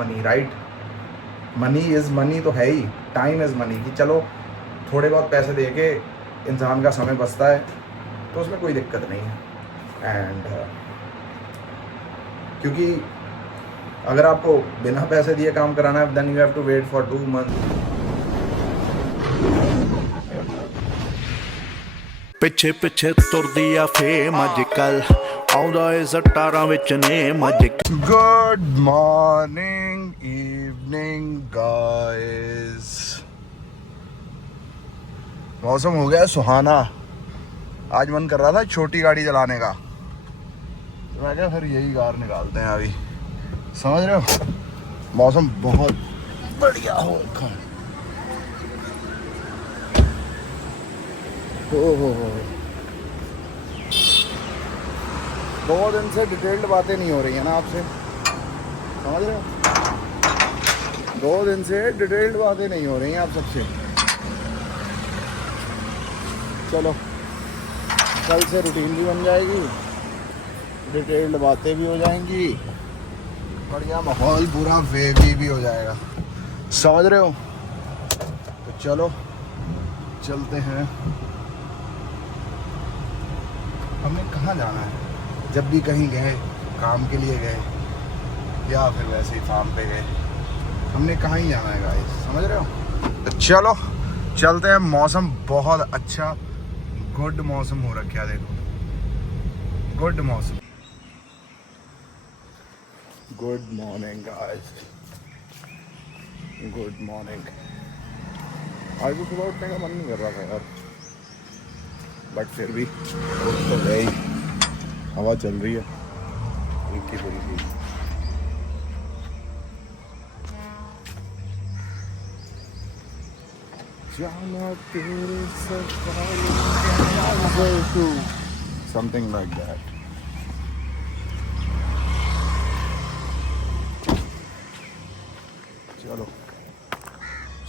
Money, right? Money is money तो है ही, time is money, कि चलो थोड़े बहुत पैसे दे के इंसान का समय बचता है तो उसमें कोई दिक्कत नहीं है। एंड क्योंकि अगर आपको बिना पैसे दिए काम कराना है, then you have to wait for 2 month. ਪਿੱਛੇ ਪਿੱਛੇ ਤੁਰਦੀ ਆ ਫੇਮ ਅੱਜ ਕੱਲ ਆਉਂਦਾ ਏ ਜ਼ਟਾਰਾਂ ਵਿੱਚ ਨੇਮ ਅੱਜ गुड मॉर्निंग इवनिंग गाइस, मौसम हो गया सुहाना। आज मन कर रहा था छोटी गाड़ी चलाने का, तो मैं क्या फिर यही कार निकालते हैं अभी, समझ रहे हो? मौसम बहुत बढ़िया हो रखा है। हो 2 दिन से डिटेल्ड बातें नहीं हो रही है ना आपसे, समझ रहे हो? 2 दिन से डिटेल्ड बातें नहीं हो रही हैं आप सबसे। चलो कल से रूटीन भी बन जाएगी, डिटेल्ड बातें भी हो जाएंगी, बढ़िया माहौल पूरा वेवी भी हो जाएगा, समझ रहे हो? तो चलो चलते हैं। हमें कहाँ जाना है? जब भी कहीं गए, काम के लिए गए या फिर वैसे ही फार्म पे गए, हमने कहाँ ही जाना है गाइस, समझ रहे हो? तो चलो चलते हैं। मौसम बहुत अच्छा, गुड मौसम हो रखा है, देखो गुड मौसम। Good morning guys, good morning. आज तो सुबह उठने का मन नहीं कर रहा था यार, बट फिर भी उठ तो गई, हवा चल रही है हल्की फुल्की। जाना तेरे समथिंग लाइक दैट। चलो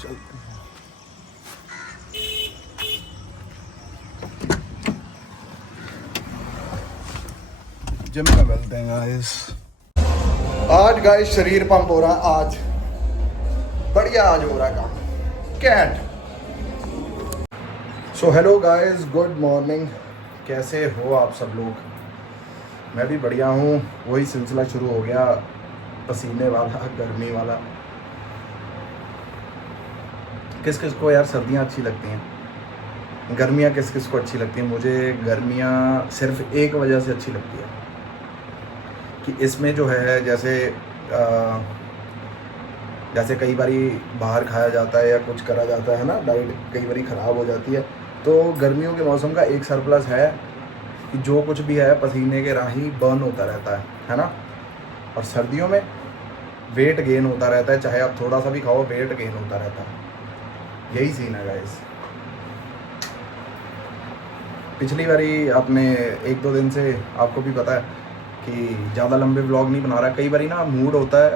चलते हैं। जिम में मिलते हैं गाइस। आज गाइस शरीर पंप हो रहा है, आज बढ़िया, आज हो रहा है काम कैट। So hello guys, good morning, कैसे हो आप सब लोग? मैं भी बढ़िया हूँ। वही सिलसिला शुरू हो गया, पसीने वाला, गर्मी वाला। किस किस को यार सर्दियाँ अच्छी लगती हैं, गर्मियाँ किस किस को अच्छी लगती हैं? मुझे गर्मियाँ सिर्फ एक वजह से अच्छी लगती है कि इसमें जो है जैसे कई बारी बाहर खाया जाता है या कुछ करा जाता है ना, डाइट कई बारी ख़राब हो जाती है। तो गर्मियों के मौसम का एक सरप्लस है कि जो कुछ भी है पसीने के राही बर्न होता रहता है ना। और सर्दियों में वेट गेन होता रहता है, चाहे आप थोड़ा सा भी खाओ वेट गेन होता रहता है। यही सीन है गाइस। पिछली बारी आपने 1-2 दिन से आपको भी पता है कि ज़्यादा लंबे व्लॉग नहीं बना रहा। कई बारी ना मूड होता है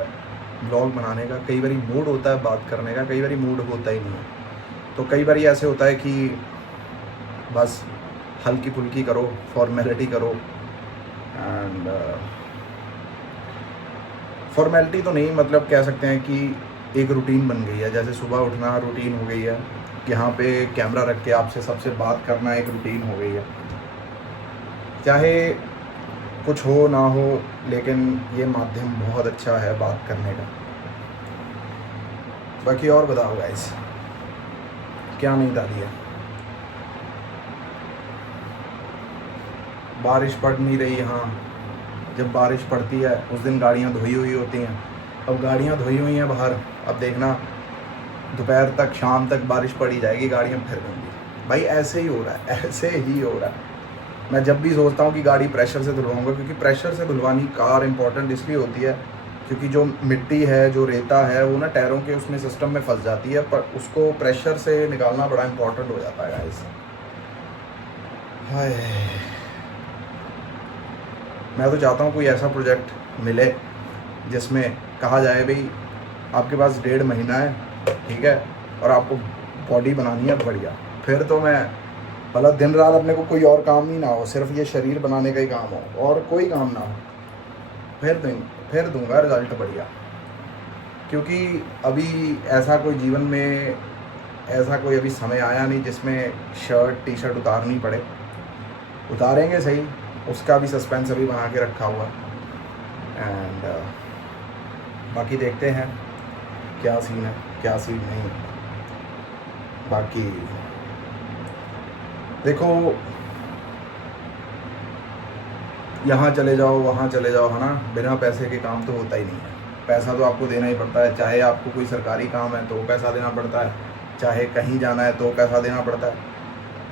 व्लॉग बनाने का, कई बारी मूड होता है बात करने का, कई बारी मूड होता ही नहीं है। तो कई बारी ऐसे होता है कि बस हल्की फुल्की करो, फॉर्मेलिटी करो। एंड फॉर्मेलिटी तो नहीं, मतलब कह सकते हैं कि एक रूटीन बन गई है। जैसे सुबह उठना रूटीन हो गई है, यहाँ पे कैमरा रख के आपसे सबसे बात करना एक रूटीन हो गई है। चाहे कुछ हो ना हो, लेकिन ये माध्यम बहुत अच्छा है बात करने का। बाकी और बताओ गाइस, क्या नहीं डाली है? बारिश पड़ नहीं रही यहाँ। जब बारिश पड़ती है उस दिन गाड़ियाँ धोई हुई होती हैं। अब गाड़ियाँ धोई हुई हैं बाहर, अब देखना दोपहर तक, शाम तक बारिश पड़ी जाएगी, गाड़ियाँ फिर होंगी। भाई ऐसे ही हो रहा है, ऐसे ही हो रहा है। मैं जब भी सोचता हूँ कि गाड़ी प्रेशर से धुलवाऊंगा, क्योंकि प्रेशर से धुलवानी कार इंपॉर्टेंट इसलिए होती है क्योंकि जो मिट्टी है, जो रेता है, वो ना टायरों के उसमें सिस्टम में फंस जाती है, पर उसको प्रेशर से निकालना बड़ा इंपॉर्टेंट हो जाता है गाइस। हाय, मैं तो चाहता हूँ कोई ऐसा प्रोजेक्ट मिले जिसमें कहा जाए भाई आपके पास 1.5 महीना है, ठीक है, और आपको बॉडी बनानी है बढ़िया। फिर तो मैं मतलब दिन रात अपने को कोई और काम ही ना हो, सिर्फ ये शरीर बनाने का ही काम हो और कोई काम ना हो, फिर दूंगा रिजल्ट बढ़िया। क्योंकि अभी ऐसा कोई जीवन में ऐसा कोई अभी समय आया नहीं जिसमें शर्ट टी शर्ट उतारनी पड़े। उतारेंगे सही, उसका भी सस्पेंस अभी बना के रखा हुआ। एंड बाकी देखते हैं क्या सीन है क्या सीन नहीं। बाकी देखो, यहाँ चले जाओ वहाँ चले जाओ, है ना, बिना पैसे के काम तो होता ही नहीं है। पैसा तो आपको देना ही पड़ता है, चाहे आपको कोई सरकारी काम है तो पैसा देना पड़ता है, चाहे कहीं जाना है तो पैसा देना पड़ता है।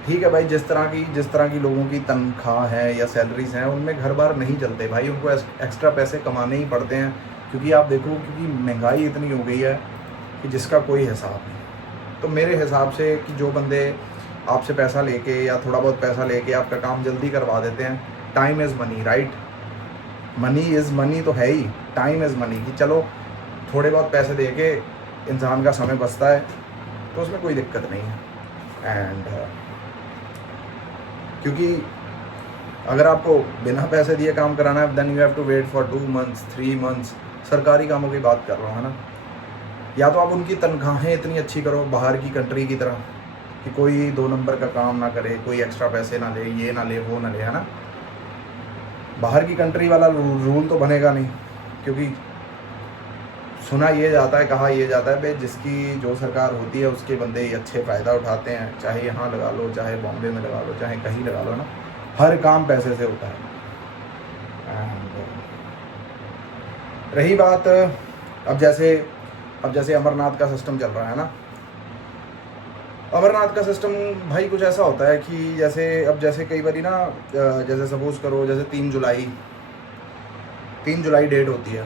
ठीक है भाई, जिस तरह की लोगों की तनख्वाह है या सैलरीज हैं, उनमें घर बार नहीं चलते भाई, उनको एक्स्ट्रा पैसे कमाने ही पड़ते हैं। क्योंकि आप देखो, क्योंकि महंगाई इतनी हो गई है कि जिसका कोई हिसाब नहीं। तो मेरे हिसाब से कि जो बंदे आपसे पैसा लेके या थोड़ा बहुत पैसा लेके आपका काम जल्दी करवा देते हैं, time is money, right? Money is money तो है ही, टाइम इज़ मनी, कि चलो थोड़े बहुत पैसे दे के इंसान का समय बचता है तो उसमें कोई दिक्कत नहीं है। एंड क्योंकि अगर आपको बिना पैसे दिए काम कराना है, then you have to wait for 2 months 3 months। सरकारी कामों की बात कर रहा हूँ, है ना। या तो आप उनकी तनख्वाहें इतनी अच्छी करो बाहर की कंट्री की तरह कि कोई 2 नंबर का काम ना करे, कोई एक्स्ट्रा पैसे ना ले, ये ना ले वो ना ले, है ना। बाहर की कंट्री वाला रूल तो बनेगा नहीं, क्योंकि सुना ये जाता है, कहा ये जाता है भाई, जिसकी जो सरकार होती है उसके बंदे ही अच्छे फ़ायदा उठाते हैं। चाहे यहाँ लगा लो, चाहे बॉम्बे में लगा लो, चाहे कहीं लगा लो ना, हर काम पैसे से होता है। रही बात अब जैसे अमरनाथ का सिस्टम चल रहा है ना, अमरनाथ का सिस्टम भाई कुछ ऐसा होता है कि जैसे कई बारी ना, जैसे सपोज़ करो, जैसे 3 जुलाई डेट होती है,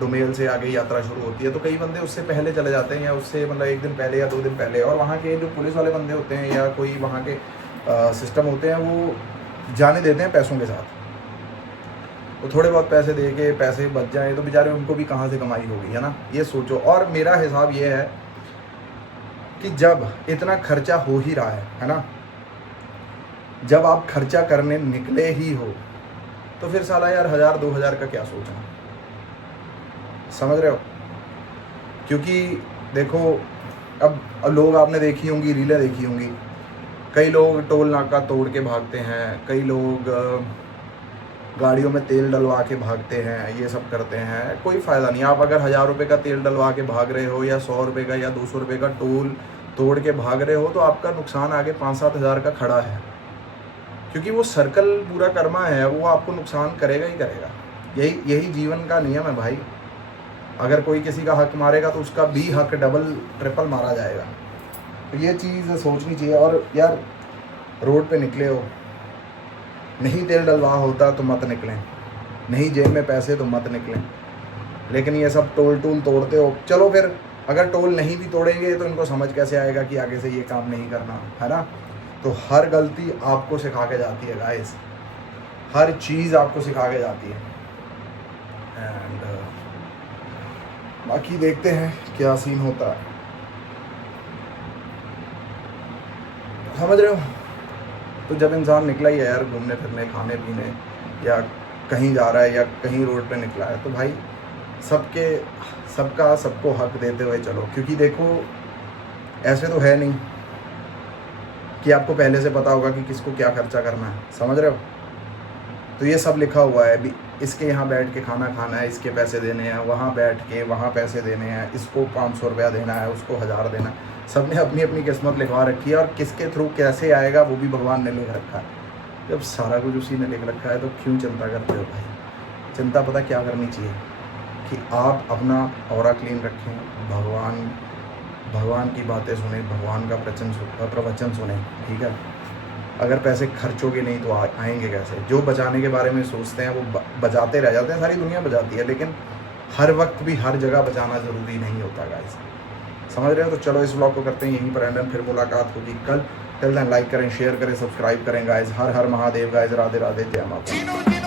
डोमेल से आगे यात्रा शुरू होती है, तो कई बंदे उससे पहले चले जाते हैं, या उससे मतलब 1 दिन पहले या 2 दिन पहले। और वहाँ के जो पुलिस वाले बंदे होते हैं या कोई वहाँ के सिस्टम होते हैं, वो जाने देते हैं पैसों के साथ। वो थोड़े बहुत पैसे दे के पैसे बच जाए तो बेचारे उनको भी कहाँ से कमाई होगी, है ना, ये सोचो। और मेरा हिसाब ये है कि जब इतना खर्चा हो ही रहा है ना, जब आप खर्चा करने निकले ही हो तो फिर साला यार 1000-2000 का क्या सोचना, समझ रहे हो? क्योंकि देखो, अब लोग आपने देखी होंगी, रीलें देखी होंगी, कई लोग टोल नाका तोड़ के भागते हैं, कई लोग गाड़ियों में तेल डलवा के भागते हैं, ये सब करते हैं। कोई फ़ायदा नहीं। आप अगर 1000 रुपये का तेल डलवा के भाग रहे हो, या 100 रुपये का या 200 रुपये का टोल तोड़ के भाग रहे हो, तो आपका नुकसान आगे 5-7 हज़ार का खड़ा है। क्योंकि वो सर्कल पूरा कर्मा है, वो आपको नुकसान करेगा ही करेगा। यही जीवन का नियम है भाई। अगर कोई किसी का हक मारेगा तो उसका भी हक डबल ट्रिपल मारा जाएगा। तो ये चीज़ सोचनी चाहिए। और यार, रोड पे निकले हो, नहीं तेल डलवा होता तो मत निकलें, नहीं जेब में पैसे तो मत निकलें। लेकिन ये सब टोल तोड़ते हो, चलो फिर अगर टोल नहीं भी तोड़ेंगे तो इनको समझ कैसे आएगा कि आगे से ये काम नहीं करना, है ना। तो हर गलती आपको सिखा के जाती है गाइस, हर चीज़ आपको सिखा के जाती है। एंड बाकी देखते हैं क्या सीन होता है, समझ रहे हो। तो जब इंसान निकला ही है यार घूमने फिरने, खाने पीने, या कहीं जा रहा है या कहीं रोड पे निकला है, तो भाई सबको हक देते हुए चलो। क्योंकि देखो, ऐसे तो है नहीं कि आपको पहले से पता होगा कि किसको क्या खर्चा करना है, समझ रहे हो। तो ये सब लिखा हुआ है, अभी इसके यहाँ बैठ के खाना खाना है, इसके पैसे देने हैं, वहाँ बैठ के वहाँ पैसे देने हैं, इसको 500 रुपया देना है, उसको 1000 देना है। सब ने अपनी अपनी किस्मत लिखवा रखी है, और किसके थ्रू कैसे आएगा वो भी भगवान ने लिख रखा है। जब सारा कुछ उसी ने लिख रखा है तो क्यों चिंता करते हो भाई। चिंता पता क्या करनी चाहिए कि आप अपना ऑरा क्लीन रखें, भगवान की बातें सुने, भगवान का प्रवचन सुने, ठीक है। अगर पैसे खर्चोगे नहीं तो आएंगे कैसे। जो बचाने के बारे में सोचते हैं वो बचाते रह जाते हैं, सारी दुनिया बचाती है, लेकिन हर वक्त भी हर जगह बचाना ज़रूरी नहीं होता गाइस, समझ रहे हो। तो चलो इस व्लॉग को करते हैं यहीं पर एंड, फिर मुलाकात होगी कल। टिल देन लाइक करें, शेयर करें, सब्सक्राइब करें गाइस। हर हर महादेव गाइस, राधे राधे, जय माता।